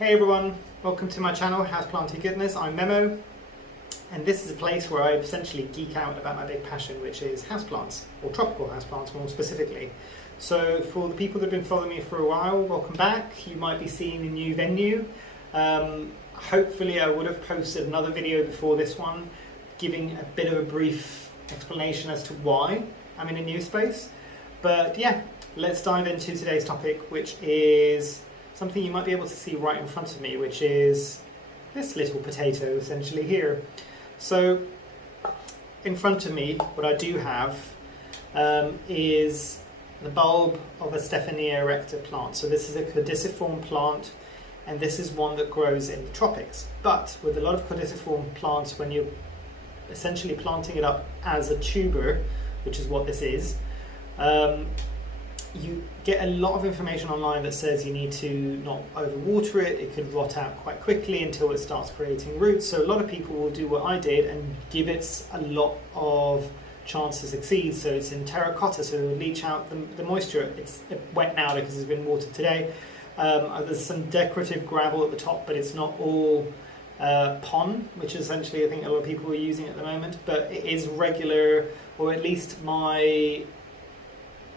Hey everyone, welcome to my channel, Houseplanty Goodness. I'm Memo, and this is a place where I essentially geek out about my big passion, which is houseplants, or tropical houseplants more specifically. So for the people that have been following me for a while, welcome back. You might be seeing a new venue. Hopefully I would have posted another video before this one, giving a bit of a brief explanation as to why I'm in a new space. But yeah, let's dive into today's topic, which is something you might be able to see right in front of me, which is this little potato essentially here. So in front of me, what I do have is the bulb of a Stephania Erecta plant. So this is a caduciform plant, and this is one that grows in the tropics. But with a lot of caduciform plants, when you're essentially planting it up as a tuber, which is what this is, you get a lot of information online that says you need to not overwater it. It could rot out quite quickly until it starts creating roots. So a lot of people will do what I did and give it a lot of chance to succeed. So it's in terracotta, so it'll leach out the moisture. It's wet now because it's been watered today. There's some decorative gravel at the top, but it's not all pon, which essentially I think a lot of people are using at the moment. But it is regular, or at least my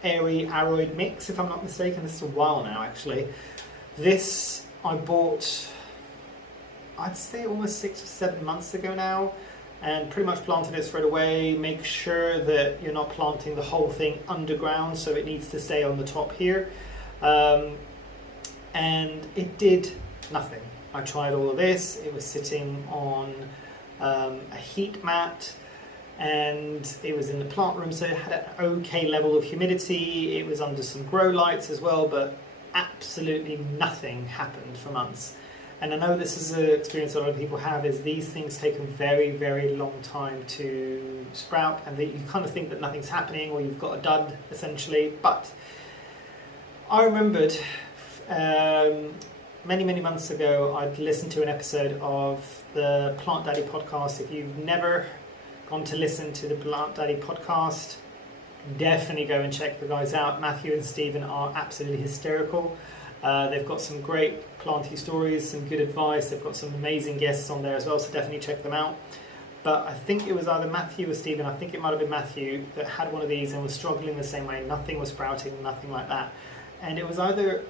airy aroid mix, if I'm not mistaken. This is a while now actually. This I bought, I'd say almost 6 or 7 months ago now, and pretty much planted it straight away. Make sure that you're not planting the whole thing underground, so it needs to stay on the top here. And it did nothing. I tried all of this. It was sitting on a heat mat, and it was in the plant room, so it had an okay level of humidity. It was under some grow lights as well, but absolutely nothing happened for months. And I know this is an experience a lot of people have, is these things take a very, very long time to sprout, and that you kind of think that nothing's happening, or you've got a dud essentially. But I remembered many months ago, I'd listened to an episode of the Plant Daddy podcast. If you've never gone to listen to the Plant Daddy podcast, definitely go and check the guys out. Matthew and Stephen are absolutely hysterical. They've got some great planty stories, some good advice. They've got some amazing guests on there as well, so definitely check them out. But I think it was either Matthew or Stephen, I think it might have been Matthew, that had one of these and was struggling the same way. Nothing was sprouting, nothing like that. And it was either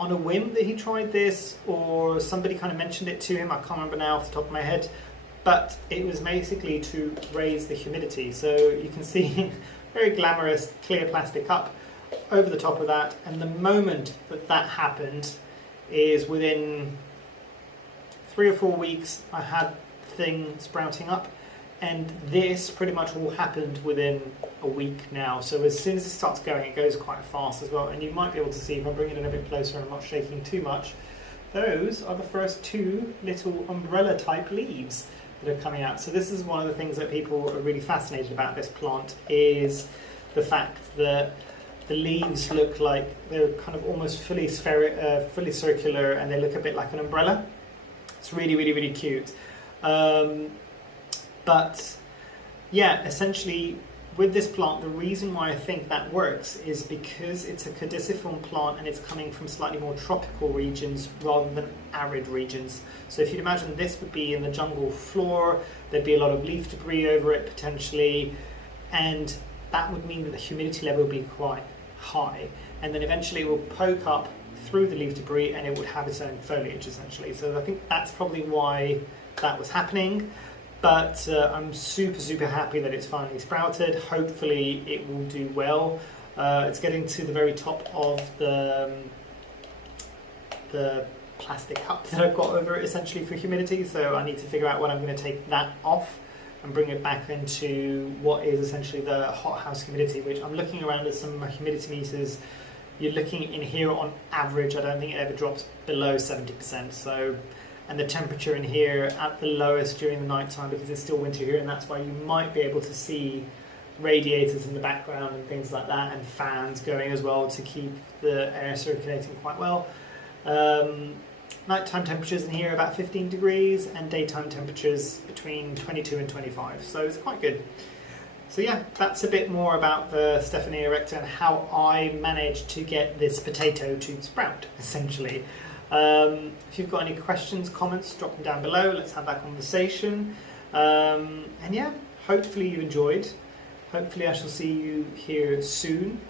on a whim that he tried this, or somebody kind of mentioned it to him. I can't remember now off the top of my head. But it was basically to raise the humidity. So you can see very glamorous clear plastic cup over the top of that. And the moment that that happened is within 3 or 4 weeks, I had the thing sprouting up. And this pretty much all happened within a week now. So as soon as it starts going, it goes quite fast as well. And you might be able to see, if I bring it in a bit closer and I'm not shaking too much, those are the first 2 little umbrella type leaves that are coming out. So this is one of the things that people are really fascinated about this plant, is the fact that the leaves look like they're kind of almost fully circular, and they look a bit like an umbrella. It's really cute. But yeah, essentially with this plant, the reason why I think that works is because it's a caduciform plant and it's coming from slightly more tropical regions rather than arid regions. So if you'd imagine this would be in the jungle floor, there'd be a lot of leaf debris over it potentially, and that would mean that the humidity level would be quite high. And then eventually it will poke up through the leaf debris and it would have its own foliage essentially. So I think that's probably why that was happening. But I'm super happy that it's finally sprouted. Hopefully it will do well. It's getting to the very top of the plastic cup that I've got over it essentially for humidity, so I need to figure out when I'm going to take that off and bring it back into what is essentially the hothouse humidity, which I'm looking around at some humidity meters. You're looking in here on average, I don't think it ever drops below 70%. So, and the temperature in here at the lowest during the night time, because it's still winter here, and that's why you might be able to see radiators in the background and things like that, and fans going as well to keep the air circulating quite well. Nighttime temperatures in here are about 15 degrees, and daytime temperatures between 22 and 25, so it's quite good. So yeah, that's a bit more about the Stephania Erecta and how I managed to get this potato to sprout, essentially. If you've got any questions, comments, drop them down below. Let's have that conversation. And yeah, hopefully you enjoyed. Hopefully I shall see you here soon.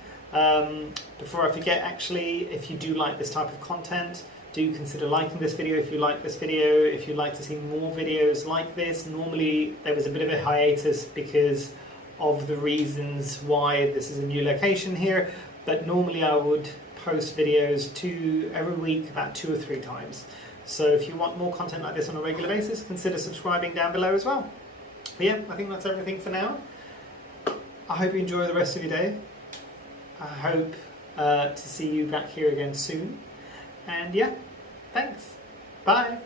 Before I forget, actually, if you do like this type of content, do consider liking this video if you like this video. If you'd like to see more videos like this, normally there was a bit of a hiatus because of the reasons why this is a new location here, but normally I would post videos every week, about 2 or 3 times. So if you want more content like this on a regular basis, consider subscribing down below as well. But yeah, I think that's everything for now. I hope you enjoy the rest of your day. I hope to see you back here again soon. And yeah, thanks. Bye.